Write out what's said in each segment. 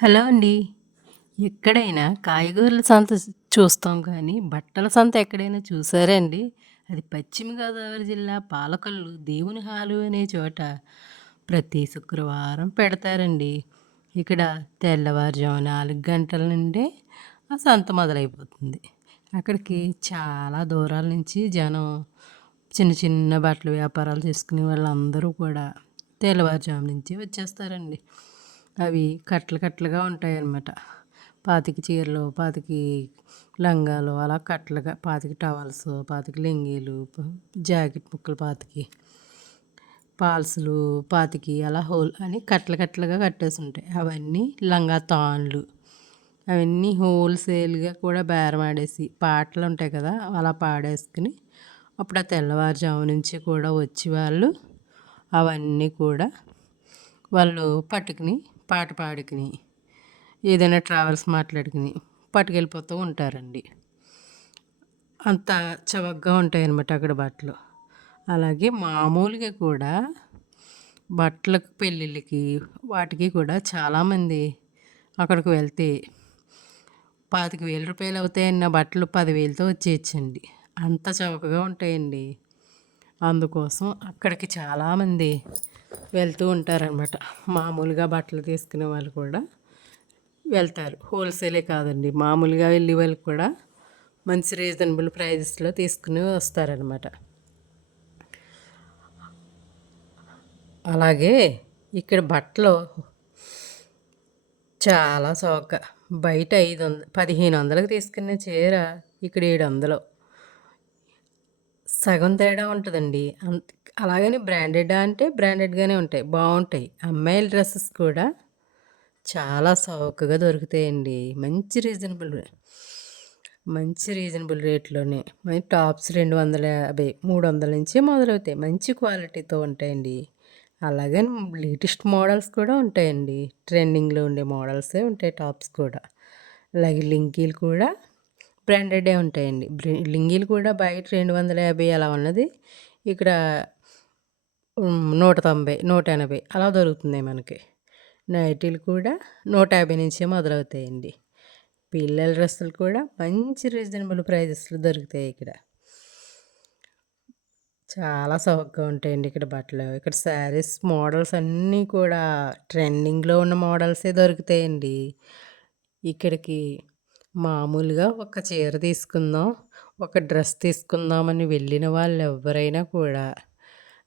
Hello అండి. ఎక్కడైనా కాయగూరల సంత చూస్తాం కానీ, బట్టల సంత ఎక్కడైనా చూసారా అండి? అది పశ్చిమ గోదావరి జిల్లా పాలకొల్లు దేవుని హాలు అనే చోట ప్రతి శుక్రవారం పెడతారండి. ఇక్కడ తెల్లవారుజాము నాలుగు గంటల నుండి ఆ సంత మొదలైపోతుంది. అక్కడికి చాలా దూరాల నుంచి జనం చిన్న చిన్న బట్టల వ్యాపారాలు చేసుకునే వాళ్ళందరూ కూడా తెల్లవారుజాము నుంచి వచ్చేస్తారండి. అవి కట్టలు కట్టలుగా ఉంటాయన్నమాట. 25 చీరలు, 25 లంగాలు అలా కట్టలుగా 25 టవల్స్, పాతికి లింగీలు జాకెట్ ముక్కలు పాతికి పాల్సులు పాతికి అలా హోల్ అని కట్టలు కట్టలుగా కట్టేసి ఉంటాయి. అవన్నీ లంగా తాన్లు అవన్నీ హోల్‌సేల్‌గా కూడా బేరమాడేసి పాటలు ఉంటాయి కదా! అలా పాడేసుకొని అప్పుడు ఆ తెల్లవారుజాము నుంచి కూడా వచ్చి వాళ్ళు అవన్నీ కూడా వాళ్ళు పట్టుకుని పాట పాడుకుని ఏదైనా ట్రావెల్స్ మాట్లాడుకుని పట్టుకెళ్ళిపోతూ ఉంటారండి. అంత చవకగా ఉంటాయన్నమాట అక్కడ బట్టలు. అలాగే మామూలుగా కూడా బట్టలకు పెళ్ళిళ్ళకి వాటికి కూడా చాలామంది అక్కడికి వెళ్తే పాతిక వేల రూపాయలు అవుతాయన్న బట్టలు పదివేలతో వచ్చేయచ్చండి. అంత చవకగా ఉంటాయండి. అందుకోసం అక్కడికి చాలామంది వెళ్తూ ఉంటారనమాట. మామూలుగా బట్టలు తీసుకునే వాళ్ళు కూడా వెళ్తారు. హోల్‌సేలే కాదండి. మామూలుగా వెళ్ళే వాళ్ళు కూడా మంచి రీజనబుల్ ప్రైజెస్‌లో తీసుకుని వస్తారనమాట. అలాగే ఇక్కడ బట్టలు చాలా చౌక. బయట ఐదు వంద 1500కి తీసుకునే చీర ఇక్కడ 700 సగం తేడా ఉంటుందండి అంత అలాగని బ్రాండెడ్ అంటే బ్రాండెడ్‌గానే ఉంటాయి. బాగుంటాయి అమ్మాయిల డ్రెస్సెస్ కూడా చాలా చౌకగా దొరుకుతాయండి. మంచి రీజనబుల్ మంచి రీజనబుల్ రేట్‌లోనే. మరి టాప్స్ 250, 300 నుంచే మొదలవుతాయి. మంచి క్వాలిటీతో ఉంటాయండి. అలాగని లేటెస్ట్ మోడల్స్ కూడా ఉంటాయండి. ట్రెండింగ్‌లో ఉండే మోడల్సే ఉంటాయి టాప్స్ కూడా. అలాగే లింకీలు కూడా బ్రాండెడే ఉంటాయండి. లింగీలు కూడా బయట 250 అలా ఉన్నది ఇక్కడ నూట తొంభై నూట ఎనభై అలా దొరుకుతుంది మనకి. నైటీలు కూడా 150 నుంచే మొదలవుతాయండి. పిల్లల డ్రెస్సులు కూడా మంచి రీజనబుల్ ప్రైజెస్‌లో దొరుకుతాయి ఇక్కడ. చాలా చౌకగా ఉంటాయండి ఇక్కడ బట్టలు. ఇక్కడ శారీస్ మోడల్స్ అన్నీ కూడా ట్రెండింగ్‌లో ఉన్న మోడల్సే దొరుకుతాయండి. ఇక్కడికి మామూలుగా ఒక చీర తీసుకుందాం, ఒక డ్రెస్ తీసుకుందామని వెళ్ళిన వాళ్ళు ఎవరైనా కూడా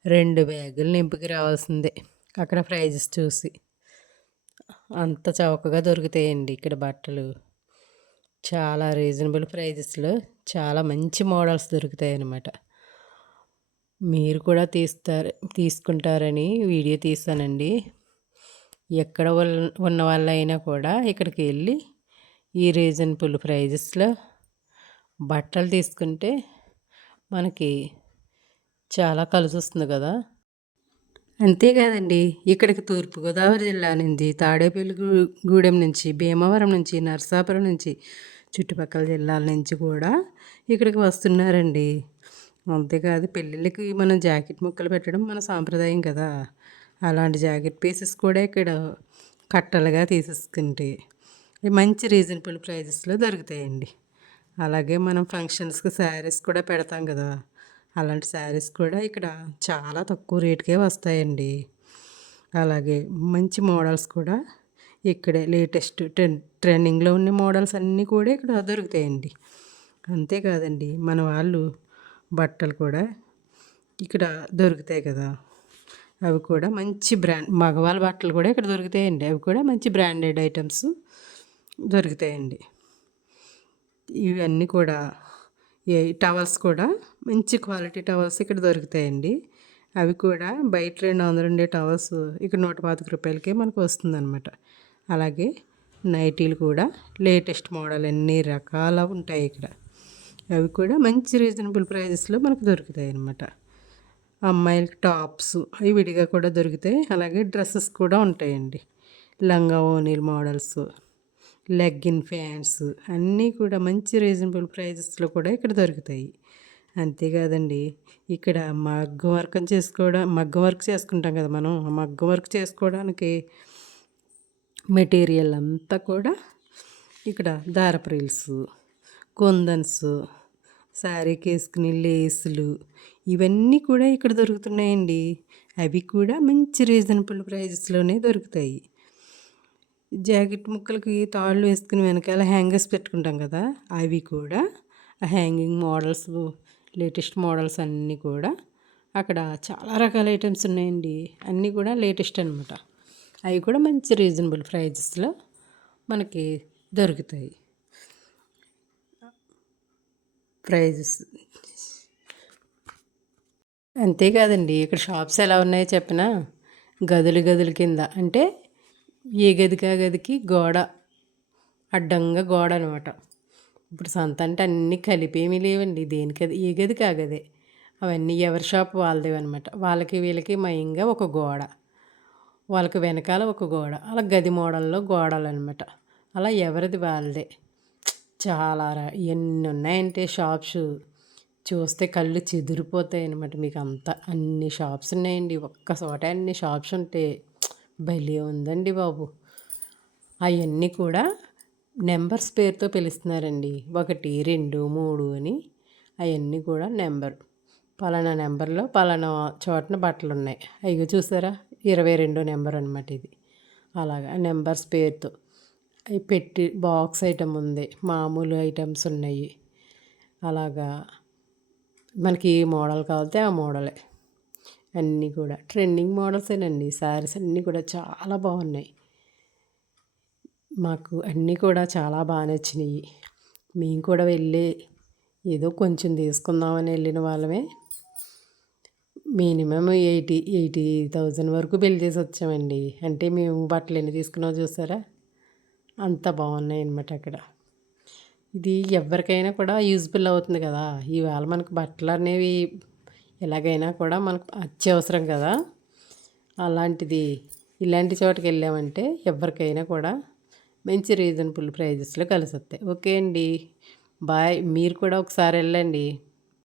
రెండు బ్యాగులు నింపుకి రావాల్సిందే. అక్కడ ప్రైజెస్ చూసి. అంత చౌకగా దొరుకుతాయండి ఇక్కడ బట్టలు. చాలా రీజనబుల్ ప్రైజెస్‌లో చాలా మంచి మోడల్స్ దొరుకుతాయి అన్నమాట మీరు కూడా తీస్తారు తీసుకుంటారని వీడియో తీశానండి. ఎక్కడ ఉన్న వాళ్ళైనా కూడా ఇక్కడికి వెళ్ళి ఈ రీజనబుల్ ప్రైజెస్‌లో బట్టలు తీసుకుంటే మనకి చాలా కలిసొస్తుంది కదా! అంతేకాదండి ఇక్కడికి తూర్పుగోదావరి జిల్లా నుంచి, తాడేపల్లి గూడెం నుంచి, భీమవరం నుంచి, నరసాపురం నుంచి, చుట్టుపక్కల జిల్లాల నుంచి కూడా ఇక్కడికి వస్తున్నారండి. అంతేకాదు పెళ్ళిళ్ళకి మనం జాకెట్ ముక్కలు పెట్టడం మన సాంప్రదాయం కదా! అలాంటి జాకెట్ పీసెస్ కూడా ఇక్కడ కట్టలుగా తీసేసుకుంటే మంచి రీజనబుల్ ప్రైజెస్‌లో దొరుకుతాయండి. అలాగే మనం ఫంక్షన్స్‌కి శారీస్ కూడా పెడతాం కదా! అలాంటి శారీస్ కూడా ఇక్కడ చాలా తక్కువ రేటుకే వస్తాయండి. అలాగే మంచి మోడల్స్ కూడా ఇక్కడే లేటెస్ట్ ట్రెండ్ ట్రెండింగ్‌లో ఉన్న మోడల్స్ అన్నీ కూడా ఇక్కడ దొరుకుతాయండి. అంతేకాదండి మన వాళ్ళు బట్టలు కూడా ఇక్కడ దొరుకుతాయి కదా! అవి కూడా మంచి బ్రాండ్ మగవాళ్ళ బట్టలు కూడా ఇక్కడ దొరుకుతాయండి. అవి కూడా మంచి బ్రాండెడ్ ఐటమ్స్ దొరుకుతాయండి. ఇవన్నీ కూడా టవల్స్ కూడా మంచి క్వాలిటీ టవల్స్ ఇక్కడ దొరుకుతాయండి. అవి కూడా బయట 200 ఉండే టవల్స్ ఇక్కడ 125 రూపాయలకే మనకు వస్తుందన్నమాట. అలాగే నైటీలు కూడా లేటెస్ట్ మోడల్ అన్ని రకాల ఉంటాయి ఇక్కడ. అవి కూడా మంచి రీజనబుల్ ప్రైజెస్‌లో మనకు దొరుకుతాయన్నమాట. అమ్మాయిలకి టాప్స్ అవి విడిగా కూడా దొరుకుతాయి. అలాగే డ్రెస్సెస్ కూడా ఉంటాయండి. లంగా ఓనీల్ మోడల్స్, లెగ్గిన్ ప్యాంట్స్ అన్నీ కూడా మంచి రీజనబుల్ ప్రైజెస్‌లో కూడా ఇక్కడ దొరుకుతాయి. అంతేకాదండి ఇక్కడ మగ్గం వర్క్ చేసుకోవడం మగ్గం వర్క్ చేసుకుంటాం కదా మనం. ఆ మగ్గం వర్క్ చేసుకోవడానికి మెటీరియల్ అంతా కూడా ఇక్కడ దారప్రిల్స్ కుందన్స్ శారీకి వేసుకునే లేసులు ఇవన్నీ కూడా ఇక్కడ దొరుకుతున్నాయండి అవి కూడా మంచి రీజనబుల్ ప్రైజెస్లోనే దొరుకుతాయి జాకెట్ ముక్కలకి తాళ్ళు వేసుకుని వెనకాల హ్యాంగర్స్ పెట్టుకుంటాం కదా అవి కూడా. ఆ హ్యాంగింగ్ మోడల్స్ లేటెస్ట్ మోడల్స్ అన్నీ కూడా. అక్కడ చాలా రకాల ఐటమ్స్ ఉన్నాయండి. అన్నీ కూడా లేటెస్ట్ అనమాట అవి కూడా మంచి రీజనబుల్ ప్రైజెస్లో మనకి దొరుకుతాయి. ప్రైజెస్. అంతేకాదండి ఇక్కడ షాప్స్ ఎలా ఉన్నాయో చెప్పిన? గదులు గదుల కింద. అంటే ఏ గదికి ఆ గదికి? గోడ. అడ్డంగా గోడ అనమాట. ఇప్పుడు సంత అంటే అన్నీ కలిపేమీ లేవండి. దేనికది ఏ గదికి ఆ గదే? అవన్నీ ఎవరి షాప్ వాళ్ళదేవి అనమాట. వాళ్ళకి వీళ్ళకి మయంగా ఒక గోడ. వాళ్ళకి వెనకాల ఒక గోడ. అలా గది మోడల్లో గోడలు అనమాట. అలా ఎవరిది వాళ్ళదే? చాలా ఎన్ని ఉన్నాయంటే షాప్స్. చూస్తే కళ్ళు చెదిరిపోతాయి అనమాట మీకు అంతా అన్ని షాప్స్ ఉన్నాయండి. ఒక్క చోట అన్ని షాప్స్ ఉంటే. భలే ఉందండి బాబు. అవన్నీ కూడా నెంబర్స్ పేరుతో పిలుస్తున్నారండి. ఒకటి రెండు మూడు అని. అవన్నీ కూడా నెంబర్. పలానా నెంబర్లో పలానా చోటన బట్టలు ఉన్నాయి అవి చూసారా? ఇరవై రెండో నెంబర్ అనమాట ఇది. అలాగా నెంబర్స్ పేరుతో. అవి పెట్టి బాక్స్ ఐటమ్ ఉంది. మామూలు ఐటమ్స్ ఉన్నాయి. అలాగా మనకి ఏ మోడల్ కావాలితే ఆ మోడలే. అన్నీ కూడా. ట్రెండింగ్ మోడల్సేనండి. శారీస్ అన్నీ కూడా చాలా బాగున్నాయి మాకు అన్నీ కూడా చాలా బాగా నచ్చినాయి. మేము కూడా వెళ్ళి ఏదో కొంచెం తీసుకుందామని వెళ్ళిన వాళ్ళమే. మినిమం ఎయిటీ ఎయిటీ థౌజండ్ వరకు బిల్ చేసి వచ్చామండి. అంటే మేము బట్టలు ఎన్ని తీసుకున్నామో చూసారా? అంత బాగున్నాయి అనమాట అక్కడ. ఇది ఎవరికైనా కూడా యూజ్ఫుల్ అవుతుంది కదా. ఈవేళ మనకు బట్టలు అనేవి ఎలాగైనా కూడా మనకు అత్యవసరం కదా. అలాంటిది ఇలాంటి చోటకి వెళ్ళామంటే ఎవరికైనా కూడా మంచి రీజనబుల్ ప్రైజెస్లో కలిసి వస్తాయి ఓకే అండి. బాయ్. మీరు కూడా ఒకసారి వెళ్ళండి.